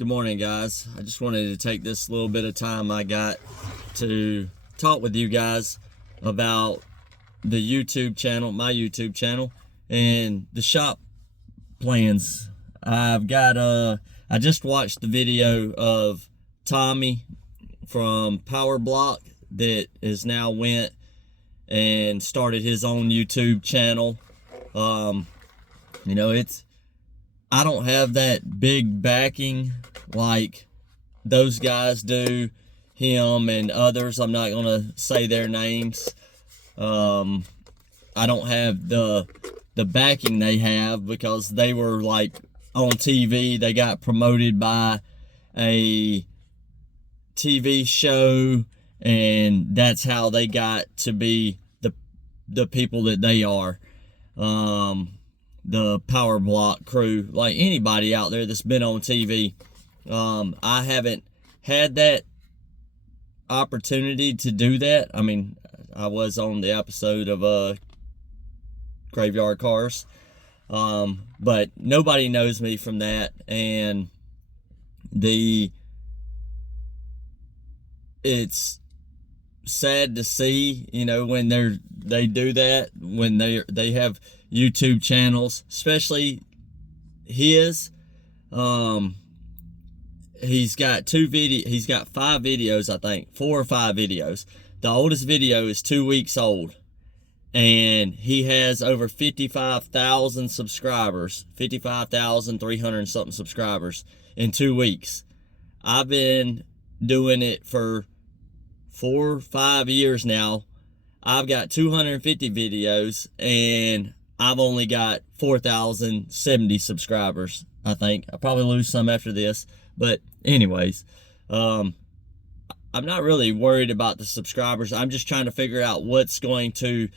Good morning, guys. I just wanted to take this little bit of time I got to talk with you guys about the YouTube channel, my YouTube channel, and the shop plans. I just watched the video of Tommy from Power Block that has now went and started his own YouTube channel. I don't have that big backing like those guys do, him and others. I'm not gonna say their names. I don't have the backing they have because they were like on TV. They got promoted by a TV show, and that's how they got to be the people that they are. The Power Block crew, like anybody out there that's been on TV. I haven't had that opportunity to do that. I mean, I was on the episode of Graveyard Cars, but nobody knows me from that, and it's sad to see, when they do that, when they have YouTube channels, especially his. He's got 5 videos, I think, 4 or 5 videos. The oldest video is 2 weeks old, and he has over 55,000 subscribers, 55,300 something subscribers in 2 weeks. I've been doing it for 4 or 5 years now. I've got 250 videos, and I've only got 4,070 subscribers, I think. I'll probably lose some after this. But anyways, I'm not really worried about the subscribers. I'm just trying to figure out what's going to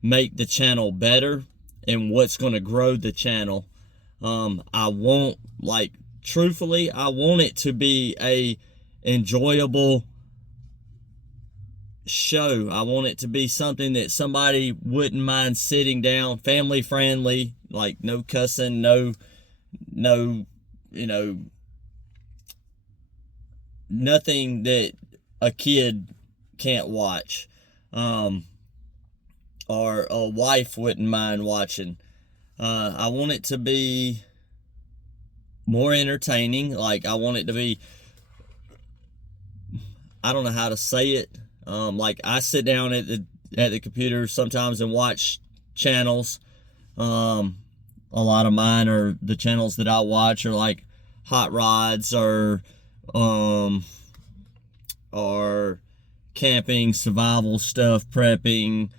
make the channel better and what's going to grow the channel. Truthfully, I want it to be a enjoyable show. I want it to be something that somebody wouldn't mind sitting down, family friendly, like no cussing, no, nothing that a kid can't watch, or a wife wouldn't mind watching. I want it to be more entertaining. Like, I want it to be, I don't know how to say it. Like, I sit down at the computer sometimes and watch channels. A lot of mine are the channels that I watch are like hot rods or camping, survival stuff, prepping,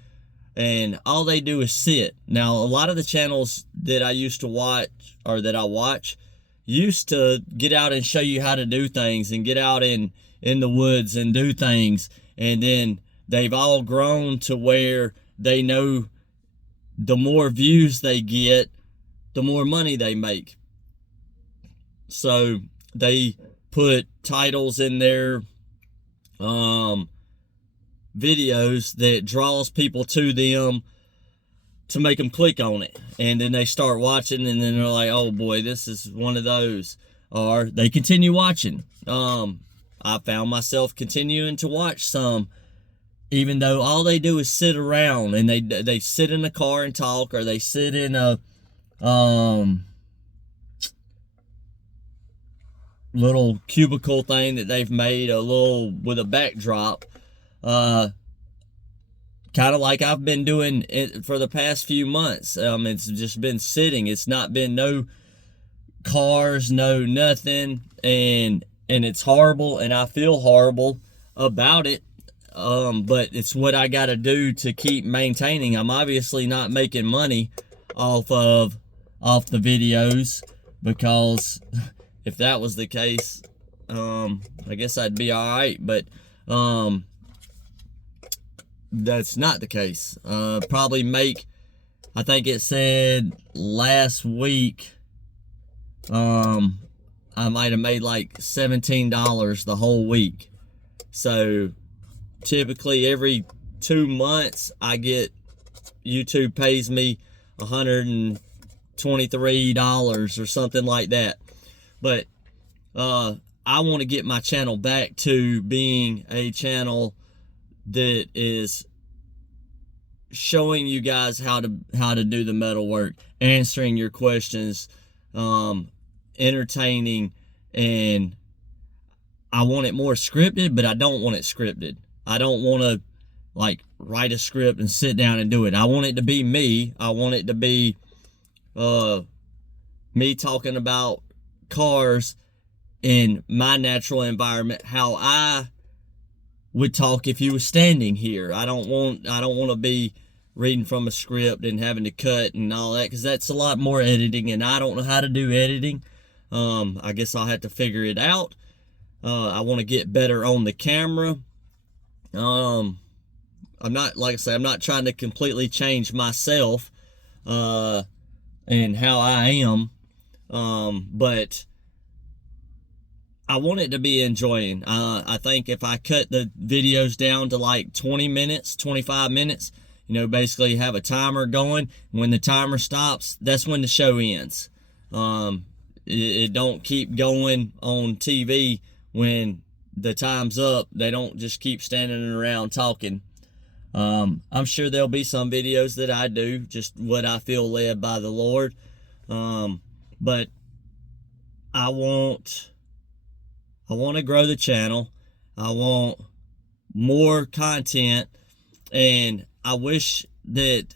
and all they do is sit. Now, a lot of the channels that I used to watch, or that I watch, used to get out and show you how to do things and get out in the woods and do things. And then they've all grown to where they know the more views they get, the more money they make. So they put titles in their videos that draws people to them to make them click on it. And then they start watching, and then they're like, oh boy, this is one of those. Or they continue watching. I found myself continuing to watch some, even though all they do is sit around, and they sit in a car and talk, or they sit in a little cubicle thing that they've made with a backdrop, kind of like I've been doing it for the past few months. It's just been sitting. It's not been no cars, no nothing, and it's horrible, and I feel horrible about it. But it's what I got to do to keep maintaining. I'm obviously not making money off the videos, because if that was the case, I guess I'd be all right. But that's not the case. Probably make, I think it said last week, I might have made like $17 the whole week. So typically every 2 months YouTube pays me $123 or something like that. But I want to get my channel back to being a channel that is showing you guys how to do the metal work, answering your questions, entertaining, and I want it more scripted, but I don't want it scripted. I don't want to like write a script and sit down and do it. I want it to be me. I want it to be me talking about cars in my natural environment, how I would talk if you were standing here. I don't want to be reading from a script and having to cut and all that, because that's a lot more editing, and I don't know how to do editing. I guess I'll have to figure it out. I want to get better on the camera. I'm not, like I say, I'm not trying to completely change myself and how I am, but I want it to be enjoying. I think if I cut the videos down to like 20 minutes, 25 minutes, you know, basically have a timer going. When the timer stops, that's when the show ends. It don't keep going on TV when the time's up. They don't just keep standing around talking. I'm sure there'll be some videos that I do, just what I feel led by the Lord. But I want to grow the channel. I want more content, and I wish that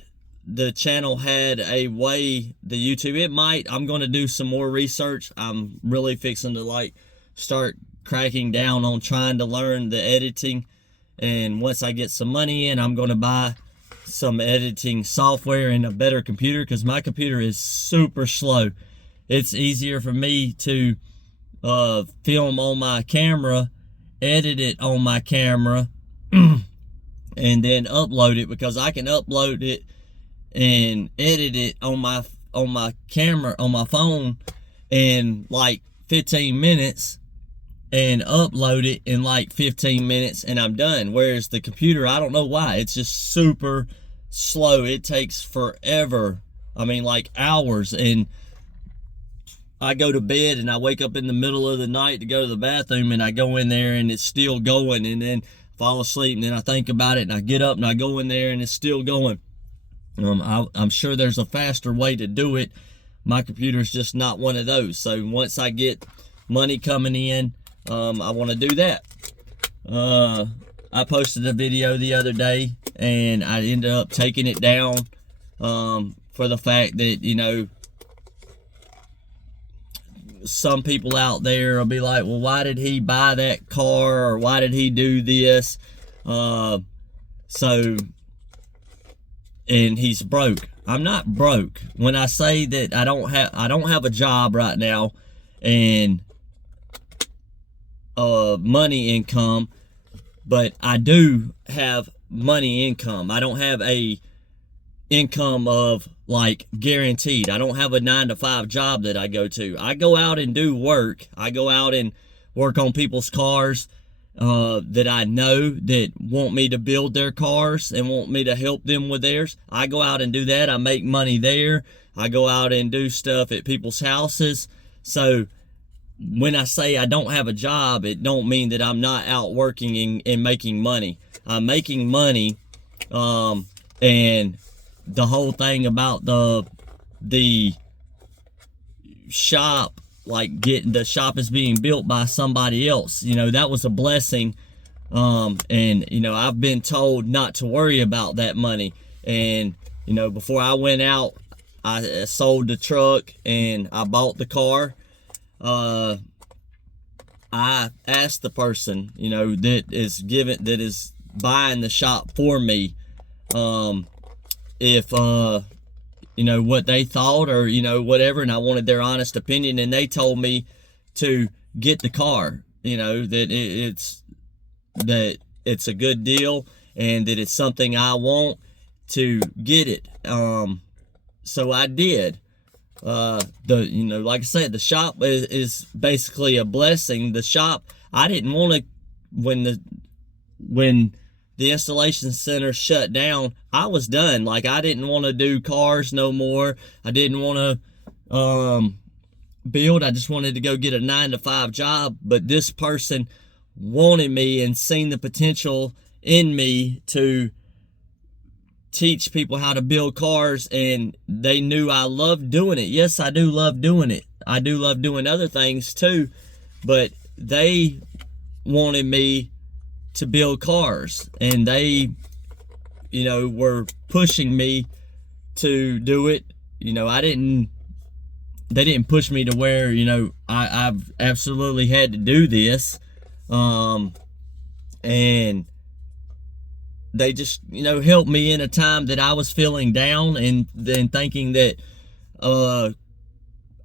the channel had a way, the YouTube, it might, I'm going to do some more research. I'm really fixing to like start cracking down on trying to learn the editing. And once I get some money in, I'm going to buy some editing software and a better computer, because my computer is super slow. It's easier for me to film on my camera, edit it on my camera, and then upload it, because I can upload it and edit it on my camera, on my phone, in like 15 minutes, and upload it in like 15 minutes, and I'm done. Whereas the computer, I don't know why, it's just super slow. It takes forever. I mean, like hours. And I go to bed and I wake up in the middle of the night to go to the bathroom, and I go in there and it's still going, and then fall asleep, and then I think about it and I get up and I go in there and it's still going. I'm sure there's a faster way to do it. My computer's just not one of those. So once I get money coming in, I want to do that. I posted a video the other day and I ended up taking it down for the fact that, you know, some people out there will be like, well, why did he buy that car, or why did he do this? And he's broke. I'm not broke. When I say that I don't have a job right now and money income, but I do have money income. I don't have a income of like guaranteed. I don't have a 9-to-5 job that I go to. I go out and do work. I go out and work on people's cars that I know that want me to build their cars and want me to help them with theirs. I go out and do that. I make money there. I go out and do stuff at people's houses. So when I say I don't have a job, it don't mean that I'm not out working and making money. I'm making money, and the whole thing about the shop, like getting the shop is being built by somebody else, you know, that was a blessing. And you know, I've been told not to worry about that money. And you know, before I went out, I sold the truck and I bought the car. I asked the person, you know, that is buying the shop for me, if you know, what they thought, or you know, whatever, and I wanted their honest opinion, and they told me to get the car, you know, that it's a good deal and that it's something I want, to get it. So I did. You know, like I said, the shop is basically a blessing. The shop, I didn't want to, when the installation center shut down, I was done. Like, I didn't want to do cars no more. I didn't want to build. I just wanted to go get a 9-to-5 job, but this person wanted me and seen the potential in me to teach people how to build cars, and they knew I loved doing it. Yes, I do love doing it. I do love doing other things too, but they wanted me to build cars, and they, were pushing me to do it. They didn't push me to where, I've absolutely had to do this. And they just, helped me in a time that I was feeling down and then thinking that,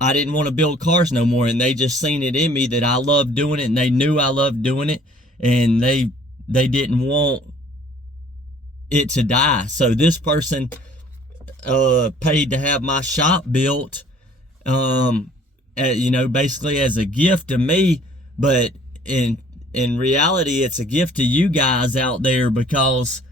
I didn't want to build cars no more. And they just seen it in me that I loved doing it, and they knew I loved doing it, and they didn't want it to die. So this person, paid to have my shop built, basically as a gift to me, but in reality, it's a gift to you guys out there, because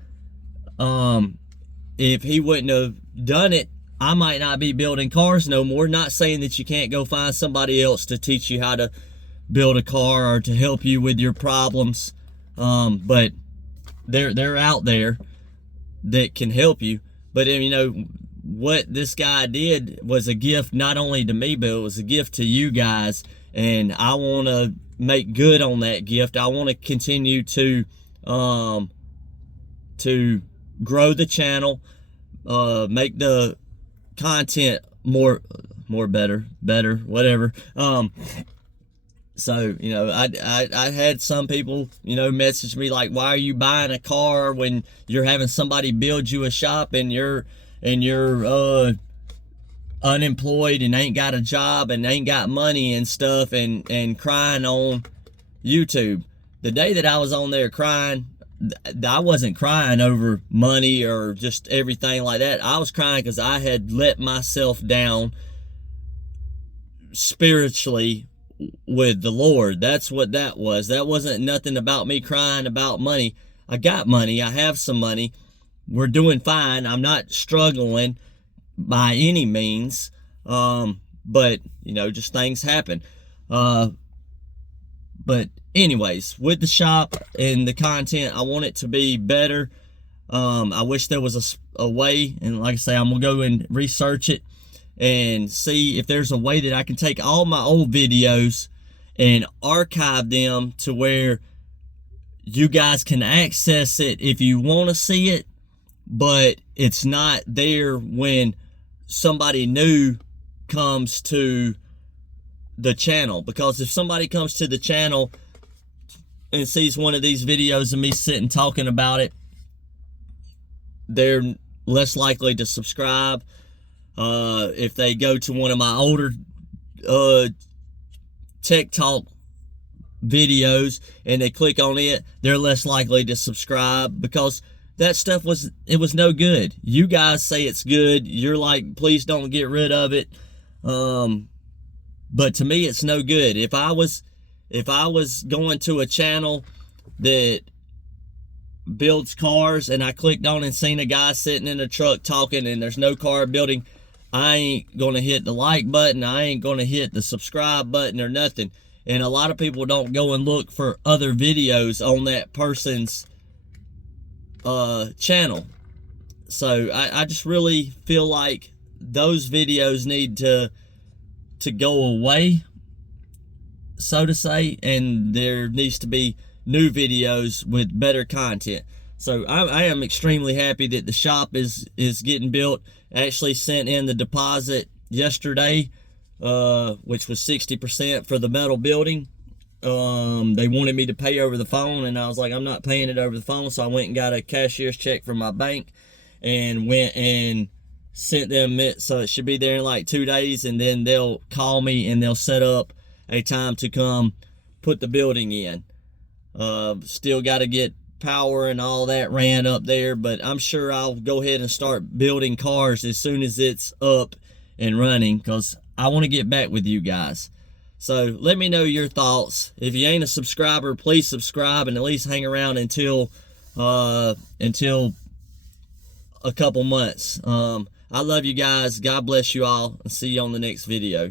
if he wouldn't have done it, I might not be building cars no more. Not saying that you can't go find somebody else to teach you how to build a car or to help you with your problems, but they're out there that can help you. But what this guy did was a gift not only to me, but it was a gift to you guys, and I want to make good on that gift. I want to continue to grow the channel, make the content more better, whatever. So, I had some people, message me like, why are you buying a car when you're having somebody build you a shop, and you're unemployed and ain't got a job and ain't got money and stuff, and crying on YouTube. The day that I was on there crying, I wasn't crying over money or just everything like that. I was crying because I had let myself down spiritually with the Lord. That's what that was. That wasn't nothing about me crying about money. I got money. I have some money. We're doing fine. I'm not struggling by any means. But just things happen. But anyways, with the shop and the content, I want it to be better. I wish there was a way, and like I say, I'm gonna go and research it and see if there's a way that I can take all my old videos and archive them to where you guys can access it if you want to see it, but it's not there when somebody new comes to the channel. Because if somebody comes to the channel and sees one of these videos of me sitting talking about it, they're less likely to subscribe. If they go to one of my older tech talk videos and they click on it, they're less likely to subscribe, because that stuff was no good. You guys say it's good. You're like, please don't get rid of it. But to me, it's no good. If I was going to a channel that builds cars and I clicked on and seen a guy sitting in a truck talking and there's no car building, I ain't gonna hit the like button. I ain't gonna hit the subscribe button or nothing. And a lot of people don't go and look for other videos on that person's channel. So I just really feel like those videos need to go away, so to say, and there needs to be new videos with better content. So I am extremely happy that the shop is getting built. I actually sent in the deposit yesterday, which was 60% for the metal building. They wanted me to pay over the phone, and I was like, I'm not paying it over the phone. So I went and got a cashier's check from my bank and went and sent them it. So it should be there in like 2 days, and then they'll call me and they'll set up a time to come put the building in. Still got to get power and all that ran up there, but I'm sure I'll go ahead and start building cars as soon as it's up and running, because I want to get back with you guys. So let me know your thoughts. If you ain't a subscriber, please subscribe and at least hang around until a couple months. I love you guys. God bless you all, and see you on the next video.